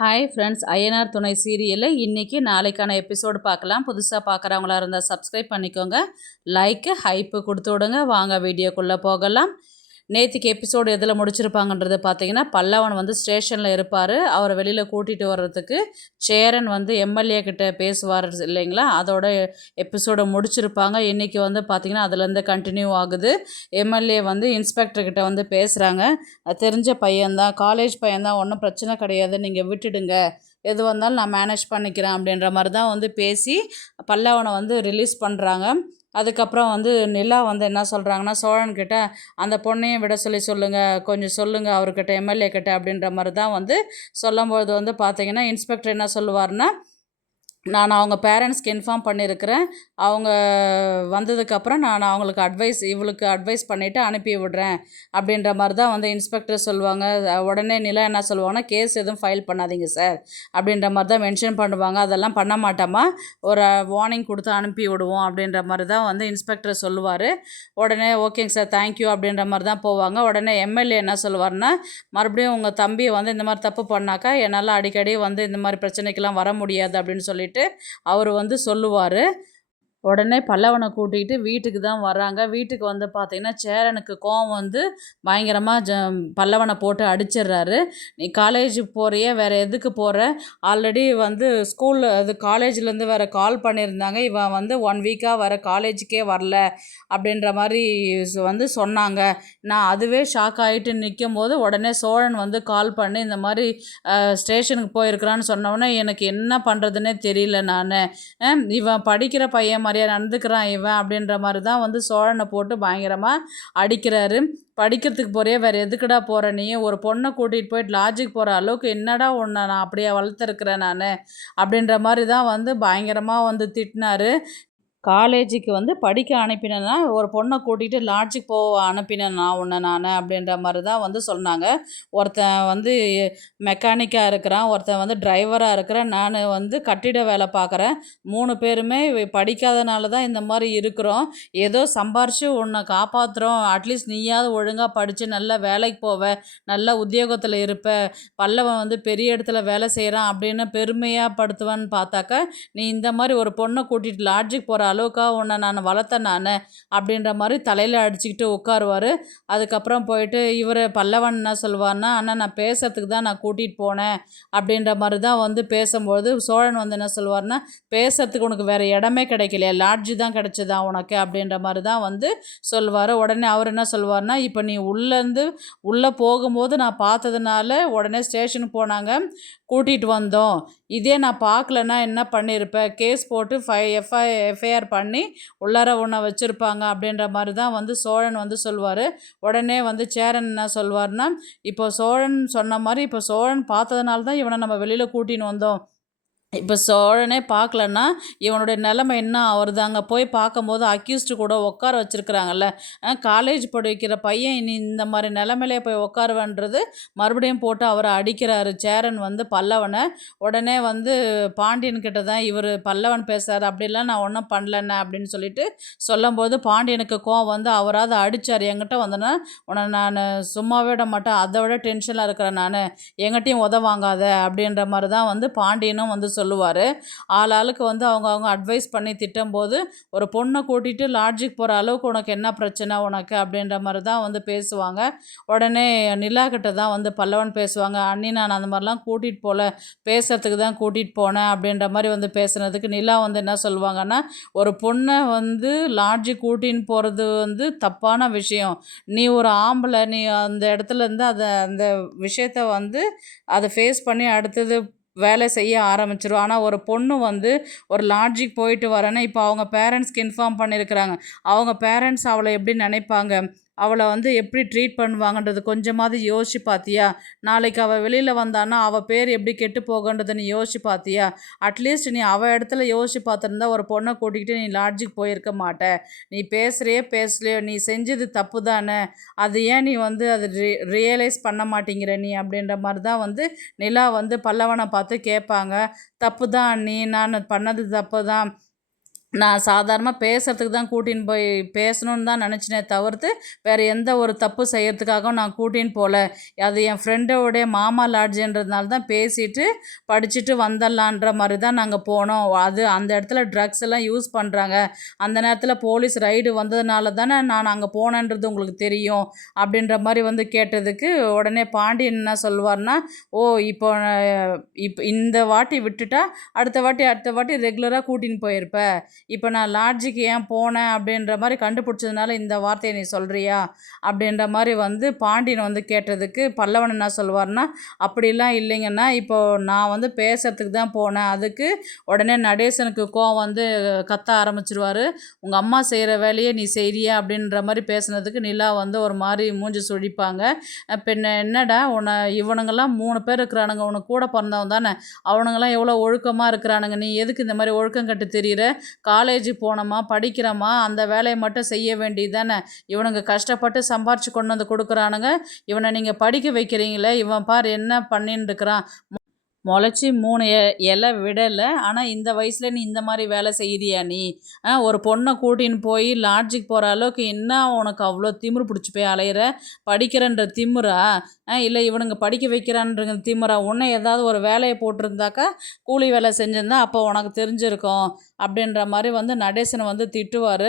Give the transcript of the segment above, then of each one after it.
Hi friends, Ayyanar துணை சீரியலில் இன்றைக்கி நாளைக்கான எபிசோடு பார்க்கலாம். புதுசாக பார்க்குறவங்களா இருந்தால் சப்ஸ்கிரைப் பண்ணிக்கோங்க. லைக்கு ஹைப்பு கொடுத்து விடுங்க. வாங்க வீடியோக்குள்ளே போகலாம். நேற்றுக்கு எபிசோடு எதில் முடிச்சிருப்பாங்கன்றது பார்த்தீங்கன்னா, பல்லவன் வந்து ஸ்டேஷனில் இருப்பார். அவரை வெளியில் கூட்டிகிட்டு வர்றதுக்கு சேரன் வந்து எம்எல்ஏ கிட்ட பேசுவார் இல்லைங்களா, அதோட எபிசோடை முடிச்சிருப்பாங்க. இன்றைக்கி வந்து பார்த்திங்கன்னா அதுலேருந்து கண்டினியூ ஆகுது. எம்எல்ஏ வந்து இன்ஸ்பெக்டர்கிட்ட வந்து பேசுகிறாங்க. தெரிஞ்ச பையன்தான், காலேஜ் பையன்தான், ஒன்றும் பிரச்சனை கிடையாது, நீங்கள் விட்டுடுங்க, எது வந்தாலும் நான் மேனேஜ் பண்ணிக்கிறேன் அப்படின்ற மாதிரி தான் வந்து பேசி பல்லவனை வந்து ரிலீஸ் பண்ணுறாங்க. அதுக்கப்புறம் வந்து நிலா வந்து என்ன சொல்கிறாங்கன்னா, சோழன்கிட்ட அந்த பொண்ணையும் விட சொல்லுங்கள், கொஞ்சம் சொல்லுங்கள் அவர்கிட்ட, எம்எல்ஏ கிட்ட அப்படின்ற மாதிரி தான் வந்து சொல்லும்போது வந்து பார்த்திங்கன்னா, இன்ஸ்பெக்டர் என்ன சொல்லுவார்னா, நான் அவங்க பேரண்ட்ஸ்க்கு இன்ஃபார்ம் பண்ணியிருக்கிறேன், அவங்க வந்ததுக்கப்புறம் நான் அவங்களுக்கு இவளுக்கு அட்வைஸ் பண்ணிவிட்டு அனுப்பி விடுறேன் அப்படின்ற மாதிரி தான் வந்து இன்ஸ்பெக்டர் சொல்லுவாங்க. உடனே நிலா என்ன சொல்லுவாங்கன்னா, கேஸ் எதுவும் ஃபைல் பண்ணாதீங்க சார் அப்படின்ற மாதிரி தான் மென்ஷன் பண்ணுவாங்க. அதெல்லாம் பண்ண மாட்டோமா, ஒரு வார்னிங் கொடுத்து அனுப்பி விடுவோம் அப்படின்ற மாதிரி தான் வந்து இன்ஸ்பெக்டர் சொல்லுவார். உடனே ஓகேங்க சார், தேங்க்யூ அப்படின்ற மாதிரி தான் போவாங்க. உடனே எம்எல்ஏ என்ன சொல்லுவார்னா, மறுபடியும் உங்கள் தம்பி வந்து இந்த மாதிரி தப்பு பண்ணாக்கா என்னால் அடிக்கடி வந்து இந்த மாதிரி பிரச்சனைக்கெல்லாம் வர முடியாது அப்படின்னு சொல்லிட்டு அவர் வந்து சொல்லுவார். உடனே பல்லவனை கூட்டிகிட்டு வீட்டுக்கு தான் வராங்க. வீட்டுக்கு வந்து பார்த்திங்கன்னா, சேரனுக்கு கோவம் வந்து பயங்கரமாக பல்லவனை போட்டு அடிச்சிடுறாரு. நீ காலேஜுக்கு போகிறிய, வேறு எதுக்கு போகிற, ஆல்ரெடி வந்து அது காலேஜ்லேருந்து வேறு கால் பண்ணியிருந்தாங்க, இவன் வந்து 1 வீக்காக வர காலேஜுக்கே வரல அப்படின்ற மாதிரி வந்து சொன்னாங்க. நான் அதுவே ஷாக் ஆகிட்டு நிற்கும் போது உடனே சோழன் வந்து கால் பண்ணி இந்த மாதிரி ஸ்டேஷனுக்கு போயிருக்கிறான்னு சொன்னோன்னே எனக்கு என்ன பண்ணுறதுன்னே தெரியல. இவன் படிக்கிற பையன் மாதிரியா நடந்துக்கிறான் இவன் அப்படின்ற மாதிரி தான் வந்து சோழனை போட்டு பயங்கரமாக அடிக்கிறாரு. படிக்கிறதுக்கு போறியா, வேறு எதுக்குடா போகிற, நீ ஒரு பொண்ணை கூட்டிகிட்டு போயிட்டு லாட்ஜுக்கு போகிற அளவுக்கு என்னடா உன்னை நான் அப்படியே வளர்த்துருக்குறேன் நான் அப்படின்ற மாதிரி தான் வந்து பயங்கரமாக வந்து திட்டினாரு. காலேஜுக்கு வந்து படிக்க அனுப்பினேன்னா, ஒரு பொண்ணை கூட்டிகிட்டு லாட்ஜுக்கு அனுப்பினேன் நான் அப்படின்ற மாதிரி தான் வந்து சொன்னாங்க. ஒருத்தன் வந்து மெக்கானிக்காக இருக்கிறான், ஒருத்தன் வந்து டிரைவராக இருக்கிறேன், நான் வந்து கட்டிட வேலை பார்க்குறேன். 3 பேருமே படிக்காதனால தான் இந்த மாதிரி இருக்கிறோம். ஏதோ சம்பாரித்து உன்னை காப்பாற்றுறோம், அட்லீஸ்ட் நீயாவது ஒழுங்காக படித்து நல்ல வேலைக்கு போவ, நல்ல உத்தியோகத்தில் இருப்ப, பல்லவன் வந்து பெரிய இடத்துல வேலை செய்கிறான் அப்படின்னு பெருமையாக படுத்துவான்னு பார்த்தாக்கா, நீ இந்த மாதிரி ஒரு பொண்ணை கூட்டிகிட்டு லாட்ஜுக்கு போகிற அளவுக்கா உன்னை நான் வளர்த்தேன் அப்படின்ற மாதிரி தலையில் அடிச்சுக்கிட்டு உட்காருவார். அதுக்கப்புறம் போயிட்டு இவர் பல்லவன் என்ன சொல்லுவார்னா, அண்ணா நான் பேசுறதுக்கு தான் நான் கூட்டிகிட்டு போனேன் அப்படின்ற மாதிரி தான் வந்து பேசும்போது சோழன் வந்து என்ன சொல்லுவார்னா, பேசுறதுக்கு உனக்கு வேறு இடமே கிடைக்கலையா, லாட்ஜு தான் கிடைச்சதா உனக்கு அப்படின்ற மாதிரி தான் வந்து சொல்லுவார். உடனே அவர் என்ன சொல்லுவார்னா, இப்போ நீ உள்ளே போகும்போது நான் பார்த்ததுனால உடனே ஸ்டேஷனுக்கு போனாங்க, கூட்டிகிட்டு வந்தோம். இதே நான் பார்க்கலன்னா என்ன பண்ணியிருப்பேன், கேஸ் போட்டு எஃப்ஐஆர் பண்ணி உள்ளார உன்னை வச்சுருப்பாங்க அப்படின்ற மாதிரி தான் வந்து சோழன் வந்து சொல்லுவார். உடனே வந்து சேரன் என்ன சொல்வார்னா, இப்போ சோழன் சொன்ன மாதிரி இப்போ சோழன் பார்த்ததுனால தான் இவனை நம்ம வெளியில் கூட்டின்னு வந்தோம், இப்போ சோழனே பார்க்கலன்னா இவனுடைய நிலைமை என்ன ஆகுறது, அங்கே போய் பார்க்கும்போது அக்யூஸ்டு கூட உட்கார வச்சுருக்குறாங்கல்ல, காலேஜ் படிக்கிற பையன் இனி இந்த மாதிரி நிலைமையிலே போய் உட்காருவன்றது மறுபடியும் போட்டு அவரை அடிக்கிறாரு சேரன் வந்து பல்லவனை. உடனே வந்து பாண்டியன் கிட்ட தான் இவர் பல்லவன் பேசுகிறார், அப்படிலாம் நான் ஒன்றும் பண்ணலண்ணே அப்படின்னு சொல்லிட்டு சொல்லும்போது பாண்டியனுக்கு கோவம் வந்து அவராது அடித்தார். என்கிட்ட வந்தேன்னா உன்னை நான் சும்மாவே விட மாட்டேன், அதை விட டென்ஷனாக இருக்கிறேன் நான், எங்கிட்டையும் உதவாங்காத அப்படின்ற மாதிரி தான் வந்து பாண்டியனும் வந்து சொல்லுவார். ஆளாளுக்கு வந்து அவங்க அட்வைஸ் பண்ணி திட்டும்போது, ஒரு பொண்ணை கூட்டிகிட்டு லாட்ஜுக்கு போகிற அளவுக்கு உனக்கு என்ன பிரச்சனை உனக்கு அப்படின்ற மாதிரி தான் வந்து பேசுவாங்க. உடனே நிலா கிட்ட தான் வந்து பல்லவன் பேசுவாங்க, அண்ணி நான் அந்த மாதிரிலாம் கூட்டிகிட்டு போகல, பேசுறதுக்கு தான் கூட்டிகிட்டு போனேன் அப்படின்ற மாதிரி வந்து பேசுனதுக்கு நிலா வந்து என்ன சொல்லுவாங்கன்னா, ஒரு பொண்ணை வந்து லாட்ஜுக்கு கூட்டின்னு போகிறது வந்து தப்பான விஷயம், நீ ஒரு ஆம்பளை, நீ அந்த இடத்துலேருந்து அந்த விஷயத்த வந்து அதை ஃபேஸ் பண்ணி அடுத்தது வேலை செய்ய ஆரம்பிச்சிரும். ஆனால் ஒரு பொண்ணு வந்து ஒரு லாட்ஜுக்கு போயிட்டு வரேன்னா, இப்போ அவங்க பேரண்ட்ஸ்க்கு இன்ஃபார்ம் பண்ணியிருக்கிறாங்க, அவங்க பேரண்ட்ஸ் அவளை எப்படி நினைப்பாங்க, அவளை வந்து எப்படி ட்ரீட் பண்ணுவாங்கன்றது கொஞ்சமாவது யோசிச்சு பார்த்தியா, நாளைக்கு அவள் வெளியில் வந்தான்னா அவள் பேர் எப்படி கெட்டு போகன்றதை நீ யோசிச்சு பார்த்தியா, அட்லீஸ்ட் நீ அவள் இடத்துல யோசிச்சு பார்த்துருந்தா ஒரு பொண்ணை கூட்டிகிட்டு நீ லாட்ஜுக்கு போயிருக்க மாட்ட, நீ பேசலையோ நீ செஞ்சது தப்பு தானே, அது ஏன் நீ வந்து அது ரியலைஸ் பண்ண மாட்டேங்கிற நீ அப்படின்ற மாதிரி தான் வந்து நிலா வந்து பல்லவனை பார்த்து கேட்பாங்க. தப்பு தான் அண்ணி, நான் பண்ணது தப்பு தான், நான் சாதாரணமாக பேசுகிறதுக்கு தான் கூட்டின்னு போய் பேசணுன்னு தான் நினச்சினே தவிர்த்து வேறு எந்த ஒரு தப்பு செய்கிறதுக்காகவும் நான் கூட்டின்னு போகல. அது என் ஃப்ரெண்டோடைய மாமா லாட்ஜுன்றதுனால தான் பேசிட்டு படிச்சுட்டு வந்துடலான்ற மாதிரி தான் நாங்கள் போனோம். அது அந்த இடத்துல ட்ரக்ஸ் எல்லாம் யூஸ் பண்ணுறாங்க. அந்த நேரத்தில் போலீஸ் ரைடு வந்ததுனால தானே நான் அங்கே போனேன்றது உங்களுக்கு தெரியும் அப்படின்ற மாதிரி வந்து கேட்டதுக்கு உடனே பாண்டியன் என்ன சொல்லுவார்னா, ஓ இப்போ இப்போ இந்த வாட்டி விட்டுட்டா அடுத்த வாட்டி ரெகுலராக கூட்டின்னு போயிருப்ப, இப்போ நான் லாட்ஜுக்கு ஏன் போனேன் அப்படின்ற மாதிரி கண்டுபிடிச்சதுனால இந்த வார்த்தையை நீ சொல்கிறியா அப்படின்ற மாதிரி வந்து பாண்டியன் வந்து கேட்டதுக்கு பல்லவன் என்ன சொல்லுவார்னா, அப்படிலாம் இல்லைங்கன்னா இப்போது நான் வந்து பேசுறதுக்கு தான் போனேன். அதுக்கு உடனே நடேசனுக்கு கோவம் வந்து கத்த ஆரம்பிச்சிருவார். உங்கள் அம்மா செய்கிற வேலையை நீ செய்கிறியா அப்படின்ற மாதிரி பேசுனதுக்கு நிலா வந்து ஒரு மாதிரி மூஞ்சி சுழிப்பாங்க. பின்ன என்னடா இவனுங்கெல்லாம் 3 பேர் இருக்கிறானுங்க, உனக்கு கூட பிறந்தவன் தானே, அவனுங்கெல்லாம் எவ்வளோ ஒழுக்கமாக இருக்கிறானுங்க, நீ எதுக்கு இந்த மாதிரி ஒழுக்கம் கட்டு தெரியுற, காலேஜ் போனோமா படிக்கிறோமா அந்த வேலையை மட்டும் செய்ய வேண்டியது தானே, இவனுங்க கஷ்டப்பட்டு சம்பாரித்து கொண்டு வந்து கொடுக்குறானுங்க, இவனை நீங்கள் படிக்க வைக்கிறீங்களே, இவன் பார் என்ன பண்ணின்னு இருக்கிறான், முளைச்சி 3 இலை விடலை, ஆனால் இந்த வயசில் நீ இந்த மாதிரி வேலை செய்கிறியா நீ, ஒரு பொண்ணை கூட்டின்னு போய் லாட்ஜுக்கு போகிற அளவுக்கு என்ன உனக்கு அவ்வளோ திமிரு பிடிச்சி போய் அலையிற, படிக்கிறன்ற திமிரா இல்லை இவனுங்க படிக்க வைக்கிறான்ற திமிரா, உன்னை ஏதாவது ஒரு வேலையை போட்டிருந்தாக்கா கூலி வேலை செஞ்சுருந்தா அப்போ உனக்கு தெரிஞ்சிருக்கும் அப்படின்ற மாதிரி வந்து நடேசனை வந்து திட்டுவார்.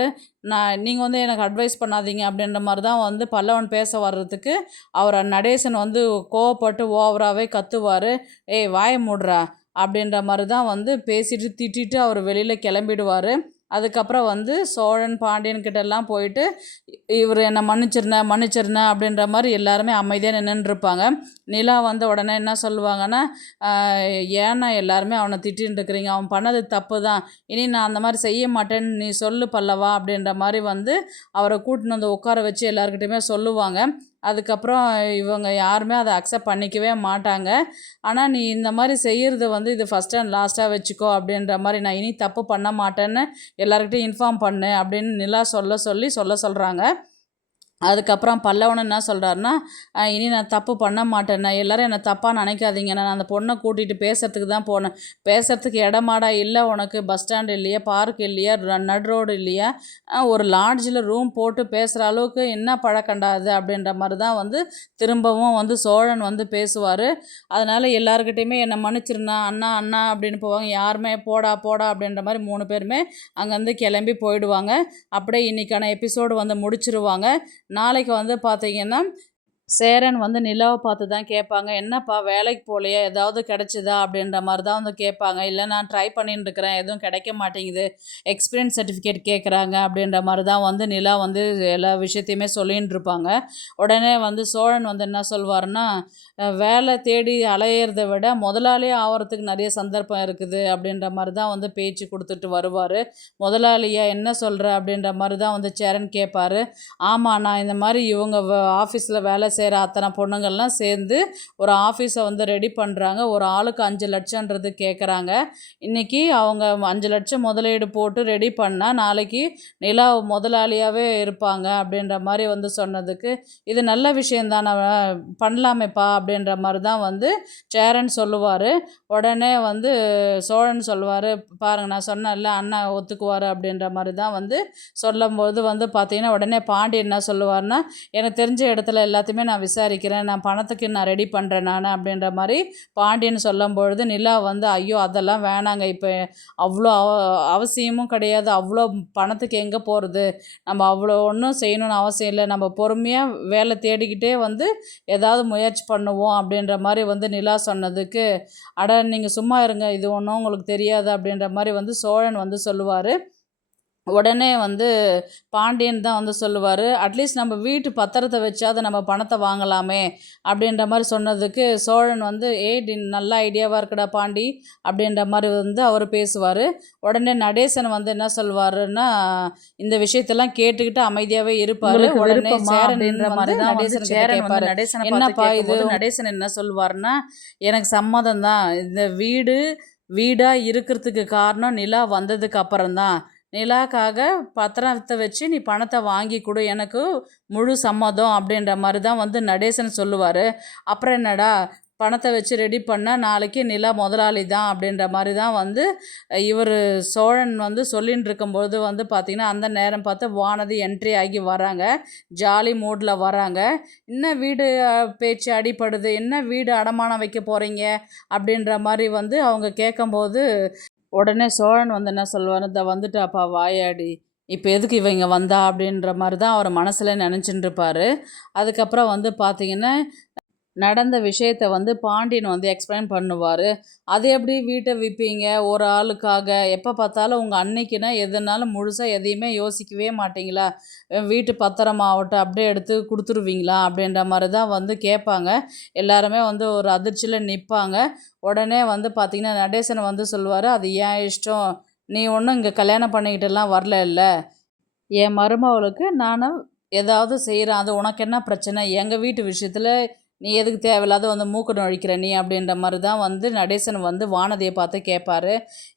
நீங்கள் வந்து எனக்கு அட்வைஸ் பண்ணாதீங்க அப்படின்ற மாதிரி தான் வந்து பல்லவன் பேச வர்றதுக்கு அவர் நடேசன் வந்து கோவப்பட்டு ஓவராகவே கத்துவார். ஏய் வாய மூடுறா அப்படின்ற மாதிரி தான் வந்து பேசிட்டு திட்டிட்டு அவர் வெளியில் கிளம்பிடுவார். அதுக்கப்புறம் வந்து சோழன் பாண்டியன்கிட்டெல்லாம் போயிட்டு இவர் என்னை மன்னிச்சிருந்தேன் அப்படின்ற மாதிரி எல்லாருமே அமைதியாக நின்றுருப்பாங்க. நிலா வந்து உடனே என்ன சொல்லுவாங்கன்னா, ஏன்னா எல்லாருமே அவனை திட்டின்னு இருக்கிறீங்க, அவன் பண்ணது தப்பு தான், இனி நான் அந்த மாதிரி செய்ய மாட்டேன்னு நீ சொல்லு பல்லவா அப்படின்ற மாதிரி வந்து அவரை கூட்டின்னு வந்து உட்கார வச்சு எல்லாருக்கிட்டையுமே சொல்லுவாங்க. அதுக்கப்புறம் இவங்க யாருமே அதை அக்செப்ட் பண்ணிக்கவே மாட்டாங்க. ஆனால் நீ இந்த மாதிரி செய்கிறது வந்து இது ஃபஸ்ட் அண்ட் லாஸ்ட்டாக வச்சுக்கோ அப்படின்ற மாதிரி, நான் இனி தப்பு பண்ண மாட்டேன்னு எல்லாருக்கிட்டையும் இன்ஃபார்ம் பண்ணு அப்படின்னு நிலா சொல்ல சொல்கிறாங்க. அதுக்கப்புறம் பல்லவன் என்ன சொல்கிறாருன்னா, இனி நான் தப்பு பண்ண மாட்டேண்ணா, எல்லோரும் என்னை தப்பாக நினைக்காதீங்க, நான் அந்த பொண்ணை கூட்டிகிட்டு பேசுகிறதுக்கு தான் போனேன், பேசுகிறதுக்கு இடமாடா இல்லை உனக்கு, பஸ் ஸ்டாண்ட் இல்லையா, பார்க் இல்லையா, நடு ரோடு இல்லையா, ஒரு லாட்ஜில் ரூம் போட்டு பேசுகிற அளவுக்கு என்ன பழக்கண்டாது அப்படின்ற மாதிரி தான் வந்து திரும்பவும் வந்து சோழன் வந்து பேசுவார். அதனால் எல்லாருக்கிட்டையுமே என்னை மன்னிச்சிருந்தா அண்ணா அண்ணா அப்படின்னு போவாங்க, யாருமே போடா போடா அப்படின்ற மாதிரி 3 பேருமே அங்கேருந்து கிளம்பி போயிடுவாங்க. அப்படியே இன்றைக்கான எபிசோடு வந்து முடிச்சிருவாங்க. நாளைக்கு வந்து பார்த்தீங்கன்னா சேரன் வந்து நிலாவை பார்த்து தான் கேட்பாங்க, என்னப்பா வேலைக்கு போகலையா, ஏதாவது கிடச்சிதா அப்படின்ற மாதிரி தான் வந்து கேட்பாங்க. இல்லை நான் ட்ரை பண்ணின்னு இருக்கிறேன், எதுவும் கிடைக்க மாட்டேங்குது, எக்ஸ்பீரியன்ஸ் சர்டிஃபிகேட் கேட்குறாங்க அப்படின்ற மாதிரி தான் வந்து நிலா வந்து எல்லா விஷயத்தையுமே சொல்லின்னு இருப்பாங்க. உடனே வந்து சோழன் வந்து என்ன சொல்வார்னா, வேலை தேடி அலையிறதை விட முதலாளியே ஆகிறதுக்கு நிறைய சந்தர்ப்பம் இருக்குது அப்படின்ற மாதிரி தான் வந்து பேச்சு கொடுத்துட்டு வருவார். முதலாளியா என்ன சொல்கிற அப்படின்ற மாதிரி தான் வந்து சேரன் கேட்பார். ஆமாம், நான் இந்த மாதிரி இவங்க ஆஃபீஸில் வேலை செய்கிற அத்தனை பொண்ணுங்கள்லாம் சேர்ந்து ஒரு ஆஃபீஸை வந்து ரெடி பண்ணுறாங்க, ஒரு ஆளுக்கு 5 லட்சன்றது கேட்குறாங்க. இன்றைக்கி அவங்க 5 லட்சம் முதலீடு போட்டு ரெடி பண்ணால் நாளைக்கு நிலா முதலாளியாகவே இருப்பாங்க அப்படின்ற மாதிரி வந்து சொன்னதுக்கு, இது நல்ல விஷயந்தான், பண்ணலாமேப்பா அப்படின்ற மாதிரி தான் வந்து சேரன் சொல்லுவார். உடனே வந்து சோழன் சொல்லுவார், பாருங்கள் நான் சொன்னேன்ல அண்ணா ஒத்துக்குவார் அப்படின்ற மாதிரி தான் வந்து சொல்லும்போது வந்து பார்த்திங்கன்னா உடனே பாண்டியன் என்ன சொல்லுவார்னா, எனக்கு தெரிஞ்ச இடத்துல எல்லாத்தையுமே நான் விசாரிக்கிறேன், நான் பணத்துக்கு நான் ரெடி பண்ணுறேன் நான் அப்படின்ற மாதிரி பாண்டியன் சொல்லும்பொழுது நிலா வந்து ஐயோ அதெல்லாம் வேணாங்க, இப்போ அவ்வளோ அவசியமும் கிடையாது, அவ்வளோ பணத்துக்கு எங்கே போகிறது, நம்ம அவ்வளோ ஒன்றும் செய்யணும்னு அவசியம் இல்லை, நம்ம பொறுமையாக வேலை தேடிக்கிட்டே வந்து ஏதாவது முயற்சி பண்ணுவோம் அப்படின்ற மாதிரி வந்து நிலா சொன்னதுக்கு, அட நீங்கள் சும்மா இருங்க, இது ஒன்றும் உங்களுக்கு தெரியாது அப்படின்ற மாதிரி வந்து சோழன் வந்து சொல்லுவார். உடனே வந்து பாண்டியன் தான் வந்து சொல்லுவார், அட்லீஸ்ட் நம்ம வீட்டு பத்திரத்தை வச்சாவது நம்ம பணத்தை வாங்கலாமே அப்படின்ற மாதிரி சொன்னதுக்கு சோழன் வந்து நல்ல ஐடியாவாக இருக்குடா பாண்டி அப்படின்ற மாதிரி வந்து அவர் பேசுவார். உடனே நடேசன் வந்து என்ன சொல்வாருன்னா, இந்த விஷயத்தெல்லாம் கேட்டுக்கிட்டு அமைதியாகவே இருப்பார். உடனே சேரன் மாதிரி தான் நடேசன் கேட்பாரு, என்னப்பா இது, நடேசன் என்ன சொல்வார்னா, எனக்கு சம்மதம் தான், இந்த வீடாக இருக்கிறதுக்கு காரணம் நிலா வந்ததுக்கு அப்புறம்தான், நிலாக்காக பத்திரத்தை வச்சு நீ பணத்தை வாங்கி கொடு, எனக்கு முழு சம்மதம் அப்படின்ற மாதிரி தான் வந்து நடேசன் சொல்லுவார். அப்புறம் என்னடா பணத்தை வச்சு ரெடி பண்ணால் நாளைக்கு நிலா முதலாளி தான் அப்படின்ற மாதிரி தான் வந்து இவர் சோழன் வந்து சொல்லின்னு இருக்கும்போது வந்து பார்த்திங்கன்னா அந்த நேரம் பார்த்து வானதி என்ட்ரி ஆகி வராங்க. ஜாலி மூடில் வராங்க. என்ன வீடு பேச்சு அடிப்படுது, என்ன வீடு அடமானம் வைக்க போகிறீங்க அப்படின்ற மாதிரி வந்து அவங்க கேட்கும்போது உடனே சோழன் வந்து என்ன சொல்லுவார், இந்த வந்துட்டாப்பா வாயாடி, இப்போ எதுக்கு இவங்க வந்தா அப்படின்ற மாதிரி தான் அவர் மனசில் நினச்சிட்டு இருப்பார். அதுக்கப்புறம் வந்து பார்த்திங்கன்னா நடந்த விஷயத்த வந்து பாண்டியன் வந்து எக்ஸ்பிளைன் பண்ணுவார். அது எப்படி வீட்டை விற்பீங்க ஒரு ஆளுக்காக, எப்போ பார்த்தாலும் உங்கள் அன்னைக்குன்னா எதுனாலும் முழுசாக எதையுமே யோசிக்கவே மாட்டிங்களா, வீட்டு பத்திரமாகட்டும் அப்படியே எடுத்து கொடுத்துருவீங்களா அப்படின்ற மாதிரி தான் வந்து கேட்பாங்க. எல்லாருமே வந்து ஒரு அதிர்ச்சியில் நிற்பாங்க. உடனே வந்து பார்த்திங்கன்னா நடேசன் வந்து சொல்லுவார், அது ஏன் இஷ்டம், நீ ஒன்றும் இங்கே கல்யாணம் பண்ணிக்கிட்டுலாம் வரல இல்லை, என் மருமவளுக்கு நானும் ஏதாவது செய்கிறேன், அது உனக்கு என்ன பிரச்சனை, எங்கள் வீட்டு விஷயத்தில் நீ எதுக்கு தேவையில்லாத வந்து மூக்கு நுழைக்கிற நீ அப்படின்ற மாதிரி தான் வந்து நடேசன் வந்து வானதியை பார்த்து கேட்பாரு.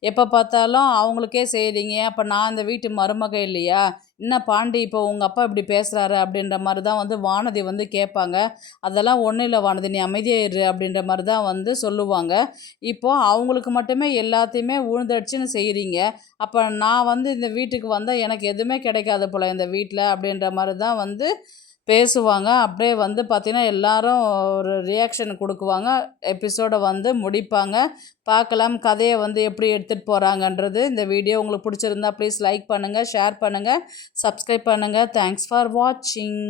எப்போ பார்த்தாலும் அவங்களுக்கே செய்கிறீங்க, அப்போ நான் இந்த வீட்டு மருமக இல்லையா, என்ன பாண்டி இப்போ உங்கள் அப்பா இப்படி பேசுகிறாரு அப்படின்ற மாதிரி தான் வந்து வானதி வந்து கேட்பாங்க. அதெல்லாம் ஒன்றும் இல்லை வானதி, நீ அமைதியாக இரு அப்படின்ற மாதிரி தான் வந்து சொல்லுவாங்க. இப்போது அவங்களுக்கு மட்டுமே எல்லாத்தையுமே உழுந்தடிச்சுன்னு செய்கிறீங்க, அப்போ நான் வந்து இந்த வீட்டுக்கு வந்தால் எனக்கு எதுவுமே கிடைக்காது போல் இந்த வீட்டில் அப்படின்ற மாதிரி தான் வந்து பேசுவாங்க. அப்படியே வந்து பார்த்திங்கன்னா எல்லாரும் ஒரு ரியாக்ஷன் கொடுக்குவாங்க. எபிசோடை வந்து முடிப்பாங்க. பார்க்கலாம் கதையை வந்து எப்படி எடுத்துகிட்டு போகிறாங்கன்றது. இந்த வீடியோ உங்களுக்கு பிடிச்சிருந்தா ப்ளீஸ் லைக் பண்ணுங்கள், ஷேர் பண்ணுங்கள், சப்ஸ்கிரைப் பண்ணுங்கள். தேங்க்ஸ் ஃபார் வாட்சிங்.